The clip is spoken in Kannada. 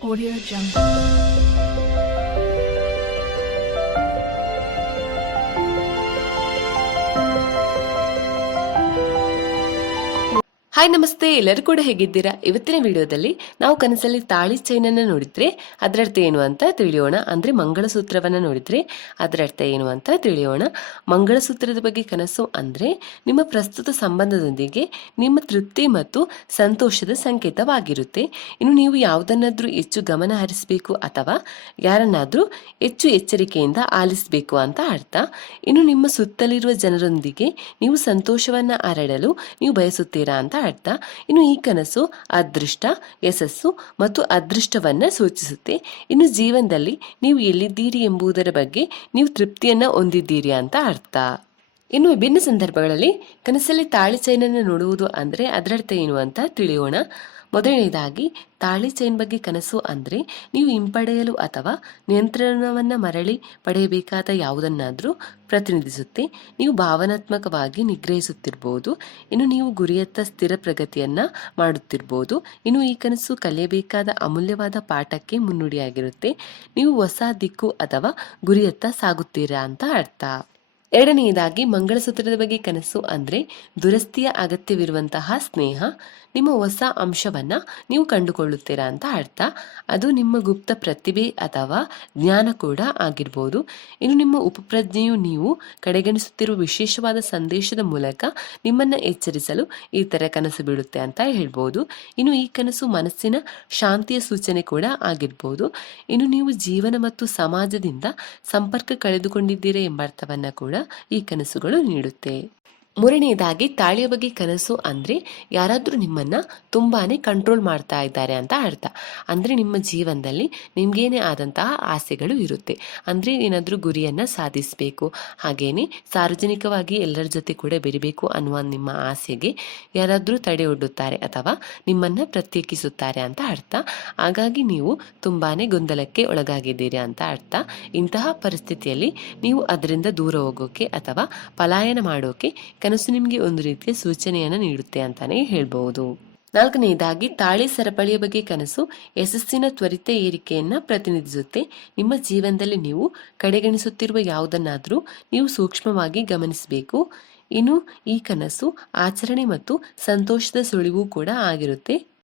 Audio Jungle. ಹಾಯ್ ನಮಸ್ತೆ. ಎಲ್ಲರೂ ಕೂಡ ಹೇಗಿದ್ದೀರಾ? ಇವತ್ತಿನ ವಿಡಿಯೋದಲ್ಲಿ ನಾವು ಕನಸಲ್ಲಿ ತಾಳಿ ಚೈನ್ ಅನ್ನ ನೋಡಿದ್ರೆ ಅದರ ಅರ್ಥ ಏನು ಅಂತ ತಿಳಿಯೋಣ. ಅಂದ್ರೆ ಮಂಗಳಸೂತ್ರವನ್ನು ನೋಡಿದ್ರೆ ಅದರ ಅರ್ಥ ಏನು ಅಂತ ತಿಳಿಯೋಣ. ಮಂಗಳಸೂತ್ರದ ಬಗ್ಗೆ ಕನಸು ಅಂದ್ರೆ ನಿಮ್ಮ ಪ್ರಸ್ತುತ ಸಂಬಂಧದೊಂದಿಗೆ ನಿಮ್ಮ ತೃಪ್ತಿ ಮತ್ತು ಸಂತೋಷದ ಸಂಕೇತವಾಗಿರುತ್ತೆ. ಇನ್ನು ನೀವು ಯಾವುದನ್ನಾದ್ರೂ ಹೆಚ್ಚು ಗಮನ ಹರಿಸಬೇಕು ಅಥವಾ ಯಾರನ್ನಾದರೂ ಹೆಚ್ಚು ಎಚ್ಚರಿಕೆಯಿಂದ ಆಲಿಸಬೇಕು ಅಂತ ಅರ್ಥ. ಇನ್ನು ನಿಮ್ಮ ಸುತ್ತಲಿರುವ ಜನರೊಂದಿಗೆ ನೀವು ಸಂತೋಷವನ್ನ ಹರಡಲು ನೀವು ಬಯಸುತ್ತೀರಾ ಅಂತ ಅರ್ಥ. ಇನ್ನು ಈ ಕನಸು ಅದೃಷ್ಟ, ಯಶಸ್ಸು ಮತ್ತು ಅದೃಷ್ಟವನ್ನ ಸೂಚಿಸುತ್ತೆ. ಇನ್ನು ಜೀವನದಲ್ಲಿ ನೀವು ಎಲ್ಲಿದ್ದೀರಿ ಎಂಬುದರ ಬಗ್ಗೆ ನೀವು ತೃಪ್ತಿಯನ್ನ ಹೊಂದಿದ್ದೀರಿ ಅಂತ ಅರ್ಥ. ಇನ್ನು ವಿಭಿನ್ನ ಸಂದರ್ಭಗಳಲ್ಲಿ ಕನಸಲ್ಲಿ ತಾಳಿ ಚೈನನ್ನು ನೋಡುವುದು ಅಂದ್ರೆ ಅದರರ್ಥ ಏನು ಅಂತ ತಿಳಿಯೋಣ. ಮೊದಲನೇದಾಗಿ, ತಾಳಿ ಚೈನ್ ಬಗ್ಗೆ ಕನಸು ಅಂದರೆ ನೀವು ಹಿಂಪಡೆಯಲು ಅಥವಾ ನಿಯಂತ್ರಣವನ್ನು ಮರಳಿ ಪಡೆಯಬೇಕಾದ ಯಾವುದನ್ನಾದರೂ ಪ್ರತಿನಿಧಿಸುತ್ತೆ. ನೀವು ಭಾವನಾತ್ಮಕವಾಗಿ ನಿಗ್ರಹಿಸುತ್ತಿರ್ಬೋದು. ಇನ್ನು ನೀವು ಗುರಿಯತ್ತ ಸ್ಥಿರ ಪ್ರಗತಿಯನ್ನು ಮಾಡುತ್ತಿರ್ಬೋದು. ಇನ್ನು ಈ ಕನಸು ಕಲಿಯಬೇಕಾದ ಅಮೂಲ್ಯವಾದ ಪಾಠಕ್ಕೆ ಮುನ್ನುಡಿಯಾಗಿರುತ್ತೆ. ನೀವು ಹೊಸ ದಿಕ್ಕು ಅಥವಾ ಗುರಿಯತ್ತ ಸಾಗುತ್ತೀರಾ ಅಂತ ಅರ್ಥ. ಎರಡನೆಯದಾಗಿ ಮಂಗಳಸೂತ್ರದ ಬಗ್ಗೆ ಕನಸು ಅಂದ್ರೆ ದುರಸ್ತಿಯ ಅಗತ್ಯವಿರುವಂತಹ ಸ್ನೇಹ. ನಿಮ್ಮ ಹೊಸ ಅಂಶವನ್ನ ನೀವು ಕಂಡುಕೊಳ್ಳುತ್ತೀರಾ ಅಂತ ಅರ್ಥ. ಅದು ನಿಮ್ಮ ಗುಪ್ತ ಪ್ರತಿಭೆ ಅಥವಾ ಜ್ಞಾನ ಕೂಡ ಆಗಿರ್ಬೋದು. ಇನ್ನು ನಿಮ್ಮ ಉಪಪ್ರಜ್ಞೆಯು ನೀವು ಕಡೆಗಣಿಸುತ್ತಿರುವ ವಿಶೇಷವಾದ ಸಂದೇಶದ ಮೂಲಕ ನಿಮ್ಮನ್ನ ಎಚ್ಚರಿಸಲು ಈ ಥರ ಕನಸು ಬೀಳುತ್ತೆ ಅಂತ ಹೇಳ್ಬೋದು. ಇನ್ನು ಈ ಕನಸು ಮನಸ್ಸಿನ ಶಾಂತಿಯ ಸೂಚನೆ ಕೂಡ ಆಗಿರ್ಬೋದು. ಇನ್ನು ನೀವು ಜೀವನ ಮತ್ತು ಸಮಾಜದಿಂದ ಸಂಪರ್ಕ ಕಳೆದುಕೊಂಡಿದ್ದೀರಾ ಎಂಬ ಅರ್ಥವನ್ನ ಕೂಡ ಈ ಕನಸುಗಳು ನೀಡುತ್ತೆ. ಮೂರನೆಯದಾಗಿ ತಾಳಿಯ ಬಗ್ಗೆ ಕನಸು ಅಂದ್ರೆ ಯಾರಾದರೂ ನಿಮ್ಮನ್ನ ತುಂಬಾನೇ ಕಂಟ್ರೋಲ್ ಮಾಡ್ತಾ ಇದ್ದಾರೆ ಅಂತ ಅರ್ಥ. ಅಂದ್ರೆ ನಿಮ್ಮ ಜೀವನದಲ್ಲಿ ನಿಮ್ಗೇನೆ ಆದಂತಹ ಆಸೆಗಳು ಇರುತ್ತೆ. ಅಂದ್ರೆ ಏನಾದರೂ ಗುರಿಯನ್ನ ಸಾಧಿಸಬೇಕು. ಹಾಗೇನೆ ಸಾರ್ವಜನಿಕವಾಗಿ ಎಲ್ಲರ ಜೊತೆ ಕೂಡ ಬೆರಿಬೇಕು ಅನ್ನುವ ನಿಮ್ಮ ಆಸೆಗೆ ಯಾರಾದರೂ ತಡೆ ಒಡ್ಡುತ್ತಾರೆ ಅಥವಾ ನಿಮ್ಮನ್ನ ಪ್ರತ್ಯೇಕಿಸುತ್ತಾರೆ ಅಂತ ಅರ್ಥ. ಹಾಗಾಗಿ ನೀವು ತುಂಬಾನೇ ಗೊಂದಲಕ್ಕೆ ಒಳಗಾಗಿದ್ದೀರಿ ಅಂತ ಅರ್ಥ. ಇಂತಹ ಪರಿಸ್ಥಿತಿಯಲ್ಲಿ ನೀವು ಅದರಿಂದ ದೂರ ಹೋಗೋಕೆ ಅಥವಾ ಪಲಾಯನ ಮಾಡೋಕೆ ಕನಸು ನಿಮಗೆ ಒಂದು ರೀತಿಯ ಸೂಚನೆಯನ್ನು ನೀಡುತ್ತೆ ಅಂತಾನೆ ಹೇಳ್ಬಹುದು. ನಾಲ್ಕನೆಯದಾಗಿ ತಾಳಿ ಸರಪಳಿಯ ಬಗ್ಗೆ ಕನಸು ಯಶಸ್ಸಿನ ತ್ವರಿತ ಏರಿಕೆಯನ್ನ ಪ್ರತಿನಿಧಿಸುತ್ತೆ. ನಿಮ್ಮ ಜೀವನದಲ್ಲಿ ನೀವು ಕಡೆಗಣಿಸುತ್ತಿರುವ ಯಾವುದನ್ನಾದರೂ ನೀವು ಸೂಕ್ಷ್ಮವಾಗಿ ಗಮನಿಸಬೇಕು. ಇನ್ನು ಈ ಕನಸು ಆಚರಣೆ ಮತ್ತು ಸಂತೋಷದ ಸುಳಿವು ಕೂಡ ಆಗಿರುತ್ತೆ.